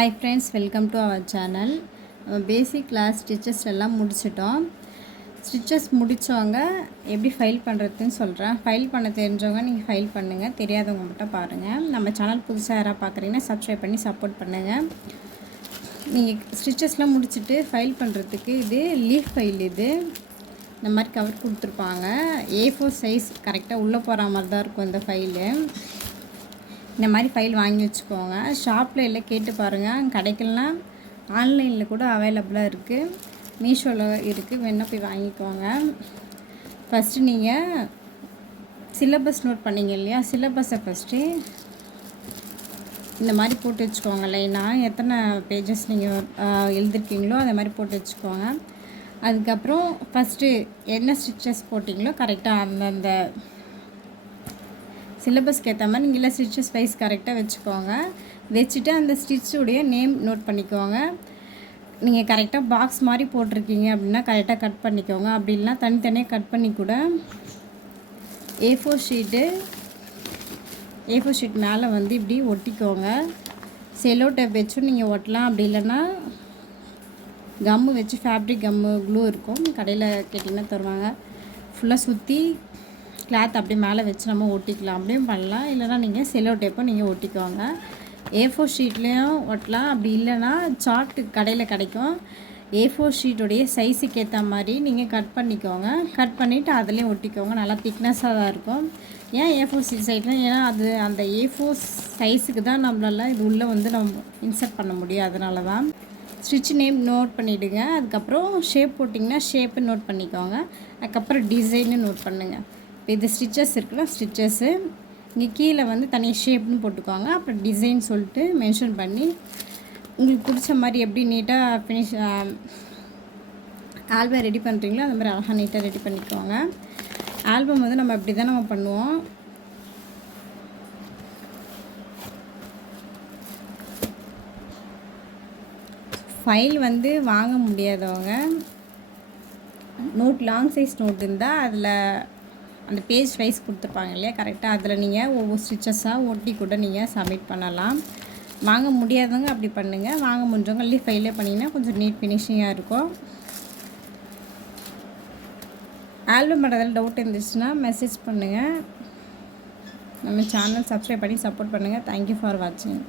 Hi friends, welcome to our channel. Basic class stitches எல்லாம் முடிச்சிட்டோம். Stitches முடித்தவங்க எப்படி ஃபைல் பண்ணுறதுன்னு சொல்கிறேன். ஃபைல் பண்ண தெரிஞ்சவங்க நீங்கள் ஃபைல் பண்ணுங்கள், தெரியாதவங்க மட்டும் பாருங்கள். நம்ம சேனல் புதுசாக யாராவது பார்க்குறீங்கன்னா சப்ஸ்கிரைப் பண்ணி சப்போர்ட் பண்ணுங்கள். நீங்கள் ஸ்டிச்சஸ்லாம் முடிச்சுட்டு ஃபைல் பண்ணுறதுக்கு இது லீஃப் ஃபைல். இது இந்த மாதிரி கவர் கொடுத்துருப்பாங்க. A4 சைஸ் கரெக்டாக உள்ளே போகிற மாதிரி தான் இருக்கும் இந்த ஃபைலு. இந்த மாதிரி ஃபைல் வாங்கி வச்சுக்கோங்க. ஷாப்பில் எல்லாம் கேட்டு பாருங்கள், கிடைக்கலாம். ஆன்லைனில் கூட அவைலபிளாக இருக்குது, மீஷோவில் இருக்குது, வேணால் போய் வாங்கிக்கோங்க. ஃபஸ்ட்டு நீங்கள் சிலபஸ் நோட் பண்ணிங்க இல்லையா, சிலபஸை ஃபஸ்ட்டு இந்த மாதிரி போட்டு வச்சுக்கோங்க. லைனாக எத்தனை பேஜஸ் நீங்கள் எழுதிருக்கீங்களோ அதை மாதிரி போட்டு வச்சுக்கோங்க. அதுக்கப்புறம் ஃபஸ்ட்டு என்ன ஸ்டிச்சஸ் போட்டிங்களோ கரெக்டாக அந்தந்த சிலபஸ்க்கு ஏற்ற மாதிரி நீங்களே ஸ்டிச்சஸ் வைஸ் கரெக்டாக வச்சுக்கோங்க. வச்சுட்டு அந்த ஸ்டிச்சுடைய நேம் நோட் பண்ணிக்கோங்க. நீங்கள் கரெக்டாக பாக்ஸ் மாதிரி போட்டிருக்கீங்க அப்படின்னா கரெக்டாக கட் பண்ணிக்கோங்க. அப்படி இல்லைனா தனித்தனியாக கட் பண்ணி கூட A4 ஷீட் மேலே வந்து இப்படி ஒட்டிக்கோங்க. செலோ டேப் வச்சும் நீங்கள் ஒட்டலாம். அப்படி இல்லைன்னா கம்மு வச்சு, ஃபேப்ரிக் கம்மு க்ளூ இருக்கும், கடையில் கேட்டிங்கன்னா தருவாங்க. ஃபுல்லாக சுற்றி கிளாத் அப்படியே மேலே வச்சு நம்ம ஒட்டிக்கலாம். அப்படியும் பண்ணலாம். இல்லைனா நீங்கள் செலோ டேப்பை நீங்கள் ஒட்டிக்கோங்க. A4 ஷீட்லேயும் ஒட்டலாம். அப்படி இல்லைனா சார்ட்டு கடையில் கிடைக்கும். A4 ஷீட்டுடைய சைஸுக்கு ஏற்ற மாதிரி நீங்கள் கட் பண்ணிக்கோங்க. கட் பண்ணிவிட்டு அதுலேயும் ஒட்டிக்கோங்க. நல்லா திக்னஸாக தான் இருக்கும். ஏன் A4 ஷீட் சைட்லாம், ஏன்னா அது அந்த A4 சைஸுக்கு தான் நம்மளால் இது உள்ளே வந்து நம்ம இன்சர்ட் பண்ண முடியும். அதனால தான். ஸ்டிச் நேம் நோட் பண்ணிவிடுங்க. அதுக்கப்புறம் ஷேப் போட்டிங்கன்னா ஷேப்பு நோட் பண்ணிக்கோங்க. அதுக்கப்புறம் டிசைன்னு நோட் பண்ணுங்கள். இப்போ இது ஸ்டிச்சஸ் இருக்குன்னா ஸ்டிச்சஸ்ஸு இங்கே கீழே வந்து தனியாக ஷேப்னு போட்டுக்கோங்க. அப்புறம் டிசைன் சொல்லிட்டு மென்ஷன் பண்ணி உங்களுக்கு பிடிச்ச மாதிரி எப்படி நீட்டாக ஃபினிஷ் ஆல்பம் ரெடி பண்ணுறீங்களோ அந்த மாதிரி அழகாக நீட்டாக ரெடி பண்ணிக்கோங்க. ஆல்பம் வந்து நம்ம அப்படி தான் நம்ம பண்ணுவோம். ஃபைல் வந்து வாங்க முடியாதவங்க நோட், லாங் சைஸ் நோட் இருந்தால் அதில் அந்த பேஜ் வைஸ் கொடுத்துருப்பாங்க இல்லையா, கரெக்டாக அதில் நீங்கள் ஒவ்வொரு ஸ்டிச்சஸாக ஒட்டி கூட நீங்கள் சப்மிட் பண்ணலாம். வாங்க முடியாதவங்க அப்படி பண்ணுங்கள். வாங்க முடிஞ்சவங்க லீஃப் ஃபைலே பண்ணிங்கன்னா கொஞ்சம் நீட் ஃபினிஷிங்காக இருக்கும். ஆல்பம் பண்ணுறதில் டவுட் இருந்துச்சுன்னா மெசேஜ் பண்ணுங்கள். நம்ம சேனல் சப்ஸ்கிரைப் பண்ணி சப்போர்ட் பண்ணுங்கள். தேங்க்யூ ஃபார் வாட்சிங்.